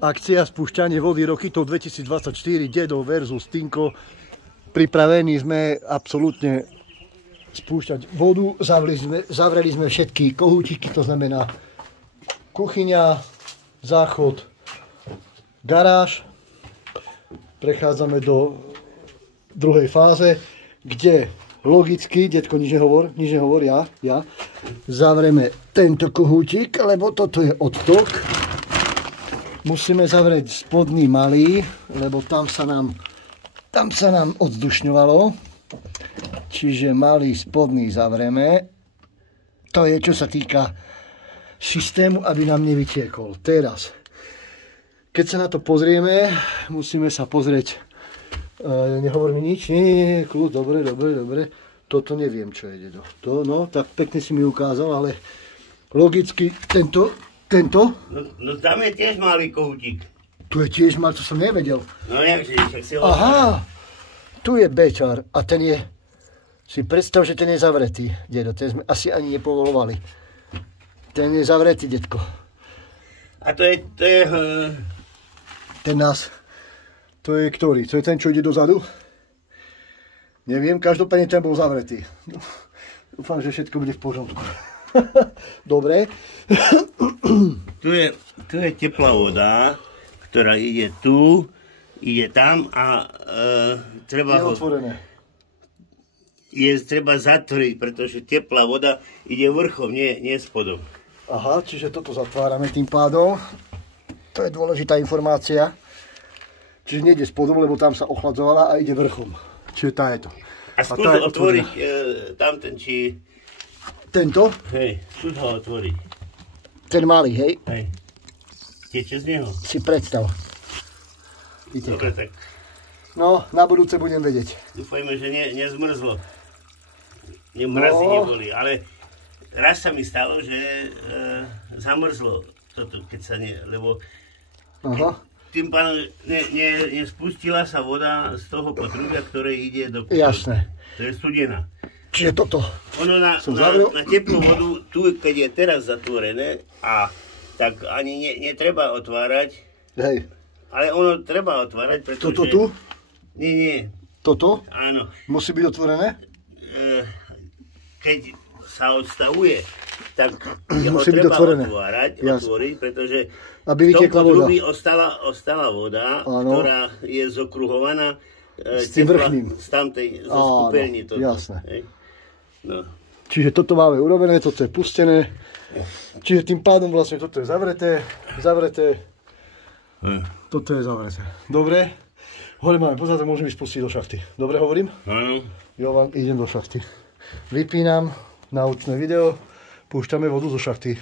Akcia spúšťanie vody Rokito 2024, Dedo versus Tinko. Pripravení sme absolútne spúšťať vodu. Zavreli sme všetky kohútiky, to znamená kuchyňa, záchod, garáž. Prechádzame do druhej fáze, kde logicky, detko, nič nehovor, ja. Zavrieme tento kohútik, lebo toto je odtok. Musíme zavrieť spodný malý, lebo tam sa nám odzdušňovalo. Čiže malý spodný zavrieme. To je, čo sa týka systému, aby nám nevytiekol. Teraz, keď sa na to pozrieme, musíme sa pozrieť. Nehovor mi nič. Nie, kľud, dobre. Toto neviem, čo je, dedo. To, no, tak pekne si mi ukázal, ale logicky tento. No tam je tiež malý kohútik. Tu je tiež malý, to som nevedel. No jakže, však si ho... Aha, tu je bečar a ten je, si predstav, že ten je zavretý, dedo, ten sme asi ani nepovolovali. Ten je zavretý, detko. A to je... Ten nás, to je ktorý? To je ten, čo ide dozadu? Neviem, každopádne ten bol zavretý. Dúfam, že všetko bude v poriadku. Dobre. Tu je teplá voda, ktorá ide tu, ide tam a treba ho... Treba zatvoriť, pretože teplá voda ide vrchom, nie spodom. Aha, čiže toto zatvárame tým pádom. To je dôležitá informácia. Čiže nejde spodom, lebo tam sa ochladzovala a ide vrchom. Čiže tá je to. A skús otvoriť tamten, či... Tento? Hej, skús ho otvoriť. Ten malý, hej? Hej. Teče z neho? Si predstav. Dobre, tak. No, na budúce budem vedieť. Dúfajme, že nezmrzlo. Mrazy neboli, ale raz sa mi stalo, že zamrzlo toto, keď sa lebo tým pádom nespustila sa voda z toho potrubia, ktoré ide do kuchyne. Jasné. To je studená. Čiže toto. Ono na teplú vodu, tu keď je teraz zatvorené, tak ani netreba otvárať. Hej. Ale ono treba otvárať, pretože... Toto tu? Nie. Toto? Áno. Musí byť otvorené? Keď sa odstavuje, tak ho musí byť treba otvoriť, pretože aby v tom voda. podrubí ostala voda, ktorá je zokruhovaná s tým vrchným. Z tamtej, zo skupelní. Jasné. No. Čiže toto máme urobené, toto je pustené. Čiže tým pádom vlastne toto je zavreté. Toto je zavreté. Dobre. Hore máme pozadu, môžem ísť pustiť do šachty. Dobre hovorím? Áno. Jo, idem do šachty. Vypínam naučné video, púšťame vodu zo šachty.